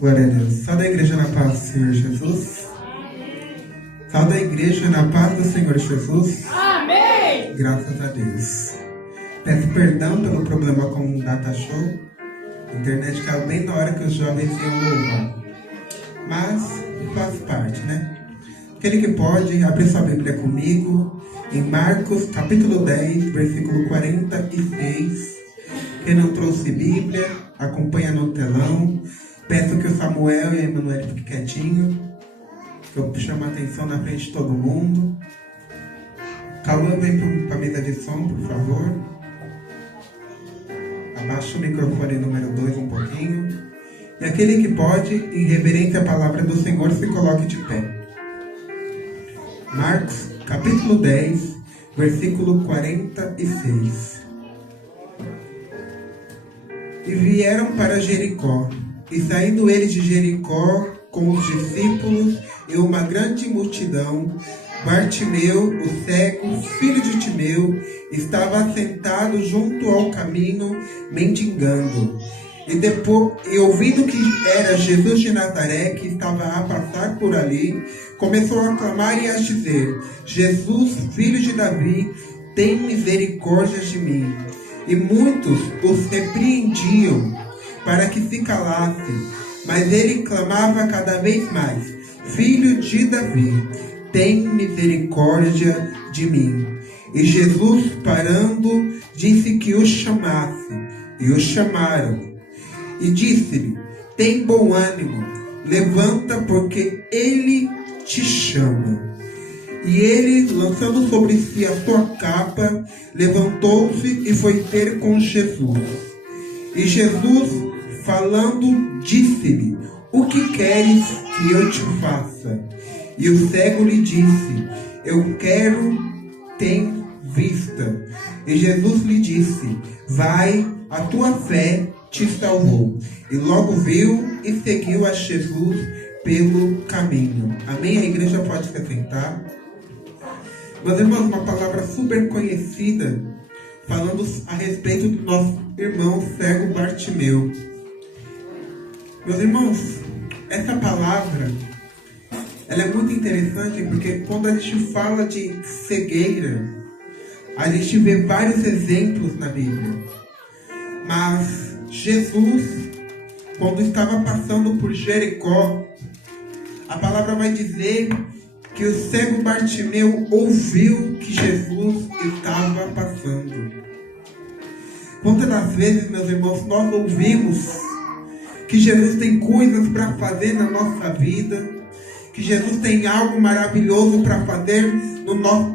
Glória a Deus. Salve a igreja na paz do Senhor Jesus. Salve a igreja na paz do Senhor Jesus. Amém. Graças a Deus. Peço perdão pelo problema com o data show. A internet caiu bem na hora que os jovens iam louvar. Mas faz parte, né? Aquele que pode, abre sua Bíblia comigo em Marcos capítulo 10, versículo 46. Quem não trouxe Bíblia, acompanha no telão. Peço que o Samuel e a Emanuele fiquem quietinhos, que eu chamo a atenção na frente de todo mundo. Cauã, vem para a mesa de som, por favor. Abaixa o microfone número 2 um pouquinho. E aquele que pode, em reverência à palavra do Senhor, se coloque de pé. Marcos capítulo 10, versículo 46. E vieram para Jericó. E saindo eles de Jericó com os discípulos e uma grande multidão, Bartimeu, o cego, filho de Timeu, estava assentado junto ao caminho, mendigando. E ouvindo que era Jesus de Nazaré, que estava a passar por ali, começou a clamar e a dizer: Jesus, filho de Davi, tem misericórdia de mim. E muitos os repreendiam para que se calasse, mas ele clamava cada vez mais: Filho de Davi, tem misericórdia de mim. E Jesus, parando, disse que o chamasse. E o chamaram. E disse-lhe: tem bom ânimo, levanta, porque ele te chama. E ele, lançando sobre si a sua capa, levantou-se e foi ter com Jesus. E Jesus, falando, disse-lhe: o que queres que eu te faça? E o cego lhe disse: eu quero, tem vista. E Jesus lhe disse: vai, a tua fé te salvou. E logo viu e seguiu a Jesus pelo caminho. Amém? A igreja pode se sentar. Meus irmãos, uma palavra super conhecida, falando a respeito do nosso irmão cego Bartimeu. Meus irmãos, essa palavra, ela é muito interessante, porque quando a gente fala de cegueira, a gente vê vários exemplos na Bíblia. Mas Jesus, quando estava passando por Jericó, a palavra vai dizer que o cego Bartimeu ouviu que Jesus estava passando. Quantas das vezes, meus irmãos, nós ouvimos que Jesus tem coisas para fazer na nossa vida, que Jesus tem algo maravilhoso para fazer na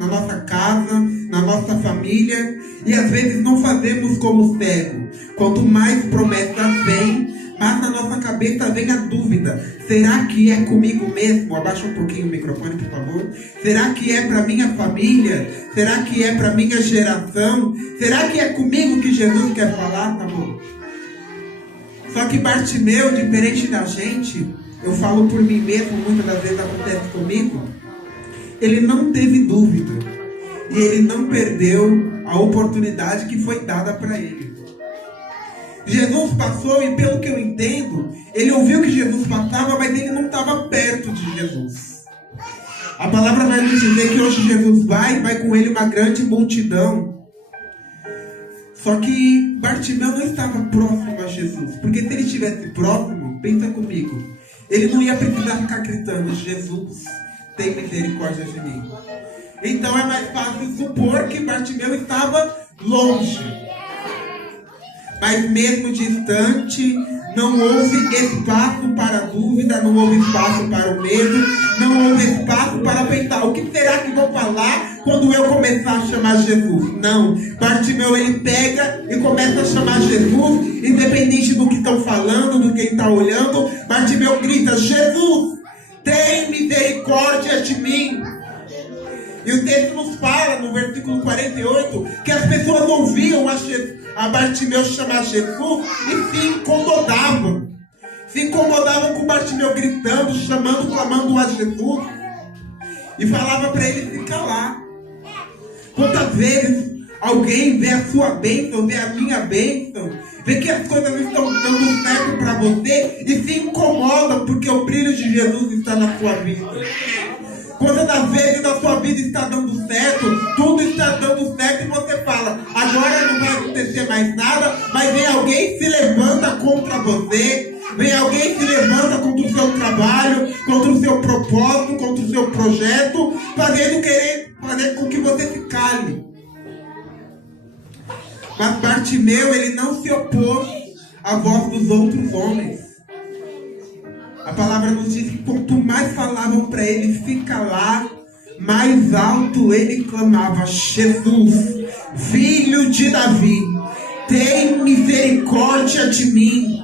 nossa casa, na nossa família, e às vezes não fazemos como cego. Quanto mais promessas vêm, mas na nossa cabeça vem a dúvida: será que é comigo mesmo? Abaixa um pouquinho o microfone, por favor. Será que é para minha família? Será que é para minha geração? Será que é comigo que Jesus quer falar? Tá bom. Só que Bartimeu, diferente da gente, eu falo por mim mesmo, muitas das vezes acontece comigo, ele não teve dúvida. E ele não perdeu a oportunidade que foi dada para ele. Jesus passou e, pelo que eu entendo, ele ouviu que Jesus passava, mas ele não estava perto de Jesus. A palavra vai nos dizer que hoje Jesus vai com ele uma grande multidão. Só que Bartimeu não estava próximo a Jesus, porque se ele estivesse próximo, pensa comigo, ele não ia precisar ficar gritando: Jesus, tem misericórdia de mim. Então é mais fácil supor que Bartimeu estava longe. Mas mesmo distante, não houve espaço para a dúvida, não houve espaço para o medo, não houve espaço para pensar: o que será que vou falar quando eu começar a chamar Jesus? Não, Bartimeu, ele pega e começa a chamar Jesus, independente do que estão falando, do que está olhando. Bartimeu grita: Jesus, tem misericórdia de mim. E o texto nos fala, no versículo 48, que as pessoas ouviam a Bartimeu chamar Jesus e se incomodavam. Se incomodavam com Bartimeu gritando, chamando, clamando a Jesus. E falava para ele se calar. Quantas vezes alguém vê a sua bênção, vê a minha bênção, vê que as coisas estão dando certo para você e se incomoda porque o brilho de Jesus está na sua vida. Quantas das vezes na sua vida está dando certo, tudo está dando certo e você fala, agora não vai acontecer mais nada, mas vem alguém e se levanta contra você, vem alguém e se levanta contra o seu trabalho, contra o seu propósito, contra o seu projeto, querer fazer com que você se cale. Mas Bartimeu, ele não se opôs à voz dos outros homens. A palavra nos diz que quanto mais falavam para ele fica lá, mais alto ele clamava: Jesus, filho de Davi, tem misericórdia de mim.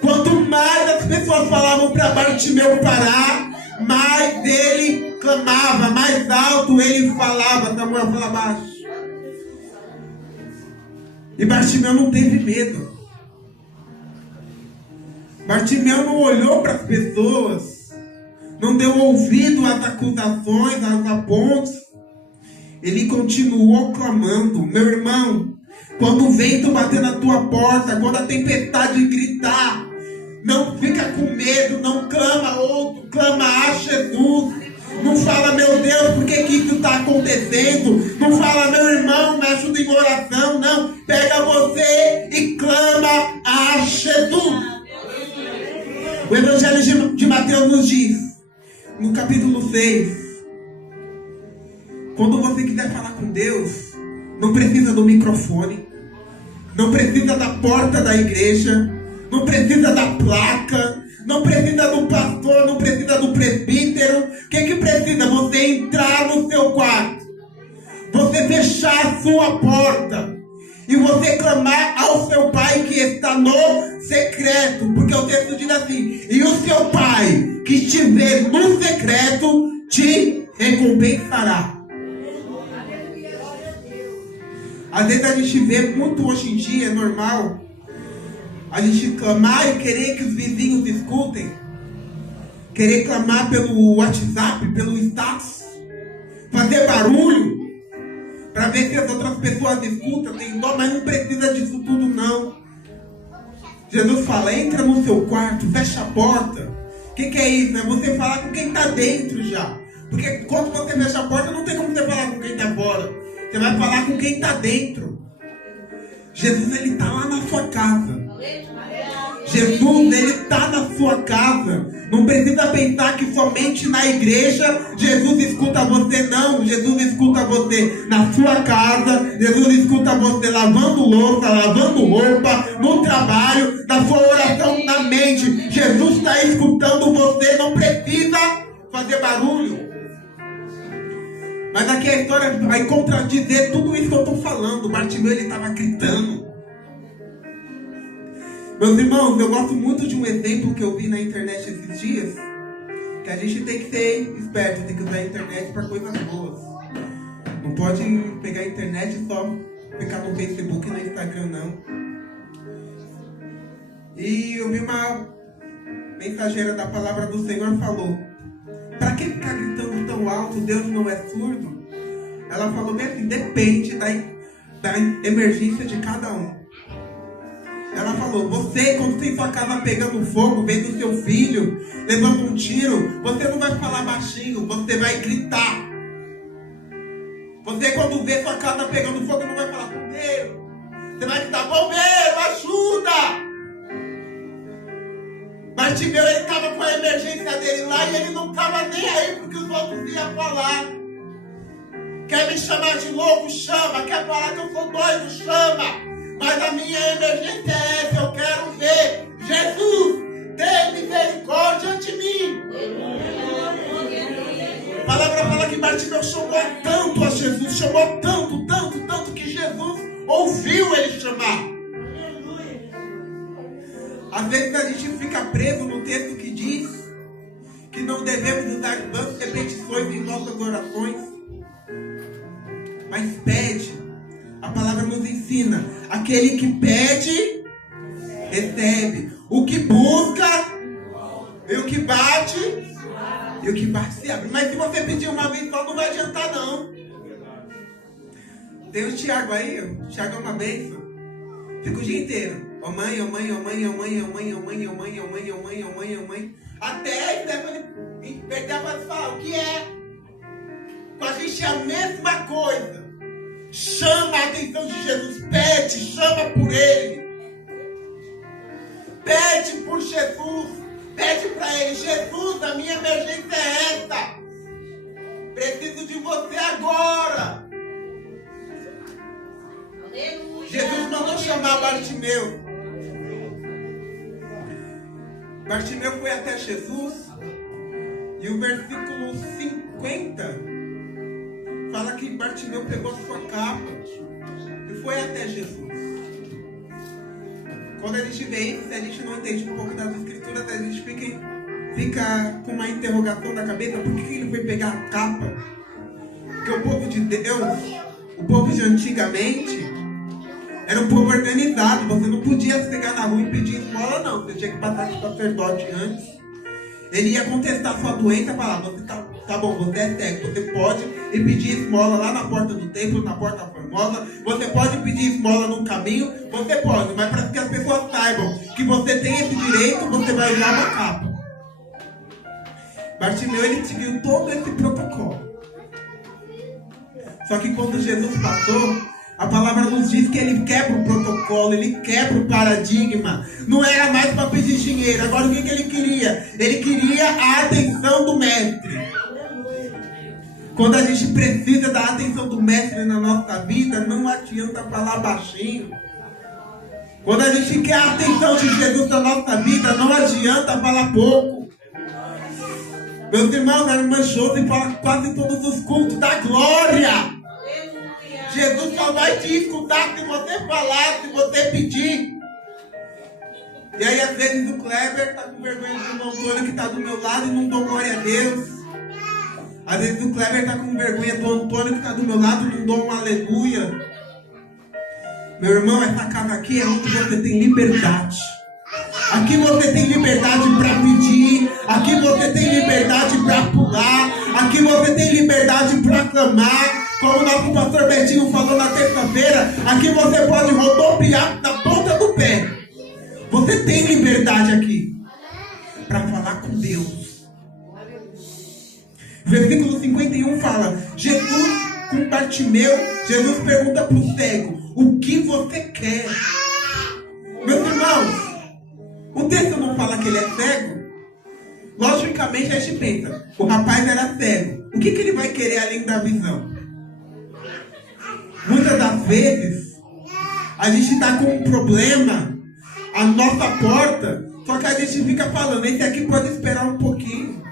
Quanto mais as pessoas falavam para Bartimeu parar, mais ele clamava, mais alto ele falava. Samuel, fala baixo. E Bartimeu não teve medo. Bartimeu não olhou para as pessoas, não deu ouvido às acusações, aos apontos. Ele continuou clamando. Meu irmão, quando o vento bater na tua porta, quando a tempestade gritar, não fica com medo, não clama outro, clama a Jesus. Não fala, meu Deus, por que isso está acontecendo? Não fala, meu irmão, me ajuda em oração. Não, pega você e clama a Jesus. O Evangelho de Mateus nos diz, no capítulo 6, quando você quiser falar com Deus, não precisa do microfone, não precisa da porta da igreja, não precisa da placa, não precisa do pastor, não precisa do presbítero. O que precisa? Você entrar no seu quarto, você fechar a sua porta e você clamar ao seu Pai que está no secreto, porque o texto diz assim: e o seu Pai que te vê no secreto te recompensará. Às vezes a gente vê muito hoje em dia, é normal a gente clamar e querer que os vizinhos escutem, querer clamar pelo WhatsApp, pelo status, fazer barulho para ver se as outras pessoas escutam, tem dó, mas não precisa disso tudo não. Jesus fala, entra no seu quarto, fecha a porta. O que é isso? É você falar com quem está dentro já. Porque quando você fecha a porta, não tem como você falar com quem está fora. Você vai falar com quem está dentro. Jesus, ele está lá na sua casa. Jesus, ele está na sua casa. Não precisa pensar que somente na igreja Jesus escuta você, não. Jesus escuta você na sua casa. Jesus escuta você lavando louça, lavando roupa, no trabalho, na sua oração, na mente. Jesus está escutando você, não precisa fazer barulho. Mas aqui a história vai contradizer tudo isso que eu estou falando. Bartimeu, ele estava gritando. Meus irmãos, eu gosto muito de um exemplo que eu vi na internet esses dias, que a gente tem que ser esperto, tem que usar a internet para coisas boas. Não pode pegar a internet e só ficar no Facebook e no Instagram, não. E eu vi uma mensageira da palavra do Senhor falou: para que ficar gritando tão alto? Deus não é surdo? Ela falou bem assim: depende da emergência de cada um. Ela falou: você, quando tem sua casa pegando fogo, vendo seu filho levando um tiro, você não vai falar baixinho, você vai gritar. Você, quando vê sua casa pegando fogo, não vai falar bombeiro. Você vai gritar: bombeiro, ajuda! Bartimeu, ele estava com a emergência dele lá e ele não estava nem aí porque os outros iam falar. Quer me chamar de louco? Chama. Quer falar que eu sou doido? Chama. Mas a minha emergência é essa, eu quero ver Jesus, tem misericórdia de mim. A palavra fala que Bartimeu chamou tanto a Jesus, chamou tanto, tanto, tanto, que Jesus ouviu ele chamar. Às vezes a gente fica preso no texto que diz que não devemos usar vãs repetições em nossas orações, mas pede. A palavra nos ensina: aquele que pede, recebe. O que busca, e o que bate, e o que bate se abre. Mas se você pedir uma vez só, não vai adiantar não. Tem o Tiago aí, o Tiago é uma bênção. Fica o dia inteiro. Ó mãe, ó mãe, ó mãe, ó mãe, ó mãe, ó mãe, ó mãe, ó mãe, ó mãe, ó mãe, ó mãe. Até Stephanie pegava e falava, o que é? Com a gente é a mesma coisa. Chama a atenção de Jesus, pede, chama por Ele. Pede por Jesus, pede para Ele, Jesus, a minha emergência é essa. Preciso de você agora. Jesus mandou chamar Bartimeu. Bartimeu foi até Jesus. E o versículo 50 fala que Bartimeu pegou sua capa e foi até Jesus. Quando a gente vê isso, se a gente não entende um pouco das escrituras, a gente fica com uma interrogação na cabeça. Por que ele foi pegar a capa? Porque o povo de Deus, o povo de antigamente, era um povo organizado. Você não podia chegar na rua e pedir esmola, não. Você tinha que passar de sacerdote antes. Ele ia contestar sua doença e falar, você tá bom, você é cego, você pode ir pedir esmola lá na porta do templo, na porta formosa, você pode pedir esmola no caminho, você pode, mas para que as pessoas saibam que você tem esse direito, você vai usar uma capa. Bartimeu, ele seguiu todo esse protocolo. Só que quando Jesus passou, a palavra nos diz que ele quebra o protocolo, ele quebra o paradigma. Não era mais para pedir dinheiro. Agora o que ele queria? Ele queria a atenção do mestre. Quando a gente precisa da atenção do mestre na nossa vida, não adianta falar baixinho. Quando a gente quer a atenção de Jesus na nossa vida, não adianta falar pouco. Meus irmãos, a irmã Josi fala quase todos os cultos da glória. Jesus só vai te escutar se você falar, se você pedir. E aí às vezes o Kleber está com vergonha do irmão Antônio que está do meu lado e não dou glória a Deus. Às vezes o Kleber está com vergonha do Antônio que está do meu lado e não dou um aleluia. Meu irmão, essa casa aqui é onde você tem liberdade. Aqui você tem liberdade para pedir. Aqui você tem liberdade para pular. Aqui você tem liberdade para clamar. Como o nosso pastor Betinho falou na terça-feira, aqui você pode rodopiar na ponta do pé. Você tem liberdade aqui para falar com Deus. Versículo 51 fala, Jesus com Bartimeu, Jesus pergunta para o cego, o que você quer? Meus irmãos, o texto não fala que ele é cego. Logicamente a gente pensa, o rapaz era cego. O que ele vai querer além da visão? Muitas das vezes, a gente está com um problema à nossa porta, só que a gente fica falando, esse aqui pode esperar um pouquinho.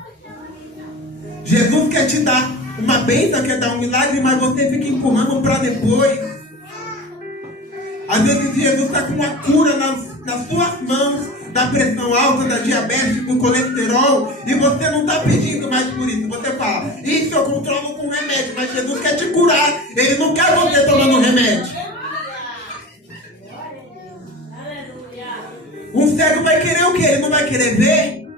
Jesus quer te dar uma bênção, quer dar um milagre, mas você fica empurrando para depois. Às vezes Jesus está com uma cura nas suas mãos, da pressão alta, da diabetes, do colesterol, e você não está pedindo mais por isso. Você fala, isso eu controlo com remédio, mas Jesus quer te curar. Ele não quer você tomando remédio. Um cego vai querer o quê? Ele não vai querer ver?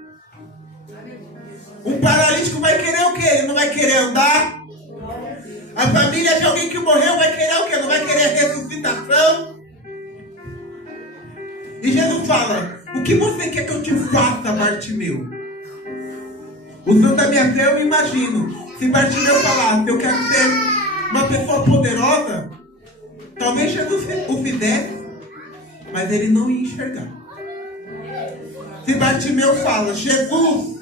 Um paralítico vai querer o quê? Ele não vai querer andar? A família de alguém que morreu vai querer o quê? Não vai querer ressuscitação? E Jesus fala, o que você quer que eu te faça, Bartimeu? Usando a minha fé, eu imagino. Se Bartimeu falasse, eu quero ser uma pessoa poderosa, talvez Jesus o fizesse, mas ele não ia enxergar. Se Bartimeu fala, Jesus,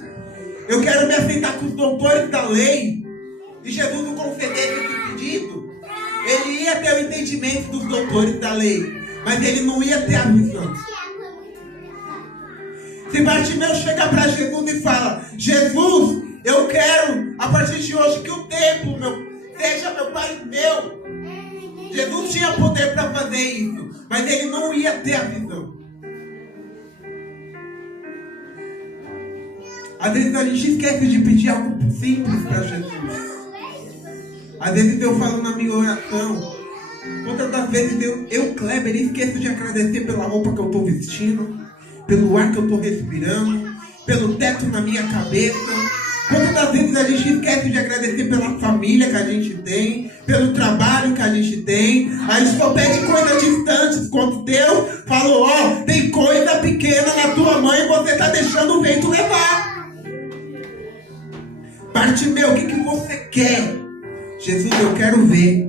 eu quero me aceitar com os doutores da lei, e Jesus não concedesse esse pedido, ele ia ter o entendimento dos doutores da lei, mas ele não ia ter a visão. Se Bartimeu chega para Jesus e fala, Jesus, eu quero, a partir de hoje, que o templo seja meu pai meu. Jesus tinha poder para fazer isso, mas ele não ia ter a visão. Às vezes a gente esquece de pedir algo simples para Jesus. Às vezes eu falo na minha oração, outras das vezes eu Kleber, esqueço de agradecer pela roupa que eu estou vestindo, pelo ar que eu estou respirando, pelo teto na minha cabeça. Quantas das vezes a gente esquece de agradecer pela família que a gente tem, pelo trabalho que a gente tem. A gente só pede coisas distantes, quando Deus falou, ó, tem coisa pequena na tua mãe e você está deixando o vento levar. Bartimeu, o que você quer? Jesus, eu quero ver.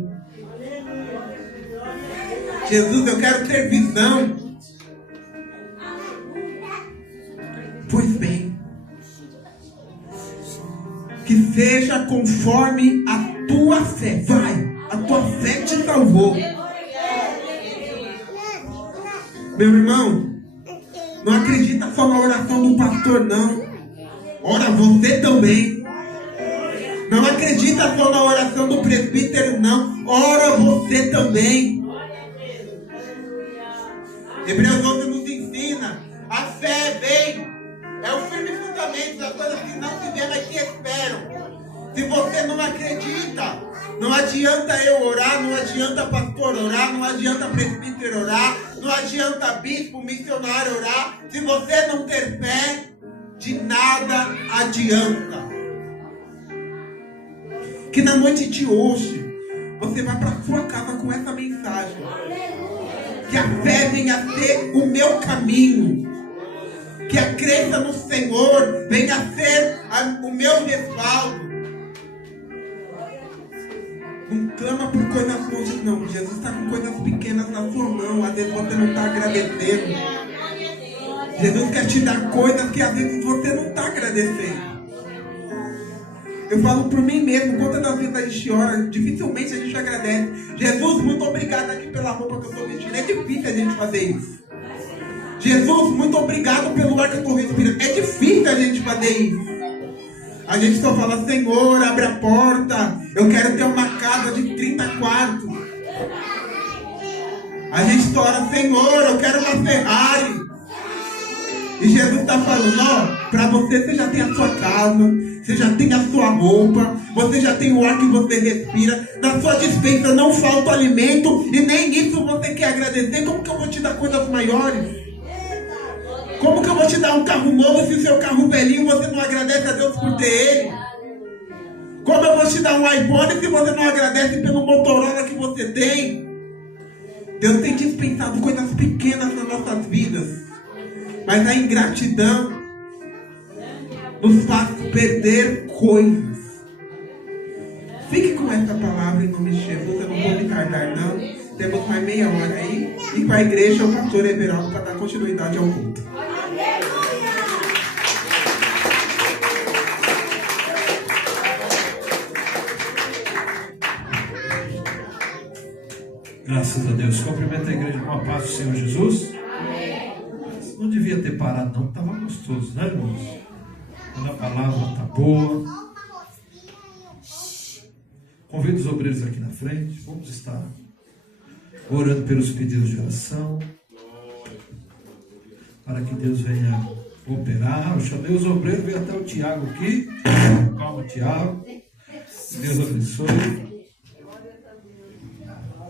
Jesus, eu quero ter visão. Pois bem, que seja conforme a tua fé. Vai, a tua fé te salvou. Meu irmão, não acredita só na oração do pastor, não. Ora você também. Não acredita só na oração do presbítero, não. Ora você também. Hebreus 11 nos ensina. A fé vem. É o firme fundamento das coisas que não se vê, mas que esperam. Se você não acredita, não adianta eu orar, não adianta pastor orar, não adianta presbítero orar, não adianta bispo, missionário orar. Se você não ter fé, de nada adianta. Que na noite de hoje, você vai para sua casa com essa mensagem. Que a fé venha a ser o meu caminho. Que a crença no Senhor venha a ser o meu respaldo. Não clama por coisas grandes, não. Jesus está com coisas pequenas na sua mão. Às vezes você não está agradecendo. Jesus quer te dar coisas que às vezes você não está agradecendo. Eu falo por mim mesmo. Quantas das vezes a gente ora, dificilmente a gente agradece. Jesus, muito obrigado aqui pela roupa que eu estou vestindo. É difícil a gente fazer isso. Jesus, muito obrigado pelo ar que eu estou respirando. É difícil a gente fazer isso. A gente só fala, Senhor, abre a porta. Eu quero ter uma casa de 30 quartos. A gente só ora, Senhor, eu quero uma Ferrari. E Jesus está falando, ó, para você já tem a sua casa, você já tem a sua roupa, você já tem o ar que você respira, na sua despensa não falta alimento, e nem isso você quer agradecer. Como que eu vou te dar coisas maiores? Como que eu vou te dar um carro novo se o seu carro velhinho você não agradece a Deus por ter ele? Como eu vou te dar um iPhone se você não agradece pelo Motorola que você tem? Deus tem dispensado coisas pequenas nas nossas vidas. Mas a ingratidão nos faz perder coisas. Fique com essa palavra em nome de Jesus. Eu não vou me tardar, não. Temos mais meia hora aí. E com a igreja, o pastor Everaldo para dar continuidade ao culto. Graças a Deus. Cumprimento a igreja com a paz do Senhor Jesus. Não devia ter parado, não. Estava gostoso, né, irmãos? Quando a palavra está boa. Convido os obreiros aqui na frente. Vamos estar orando pelos pedidos de oração. Para que Deus venha operar. Eu chamei os obreiros, veio até o Tiago aqui. Calma, Tiago. Deus abençoe.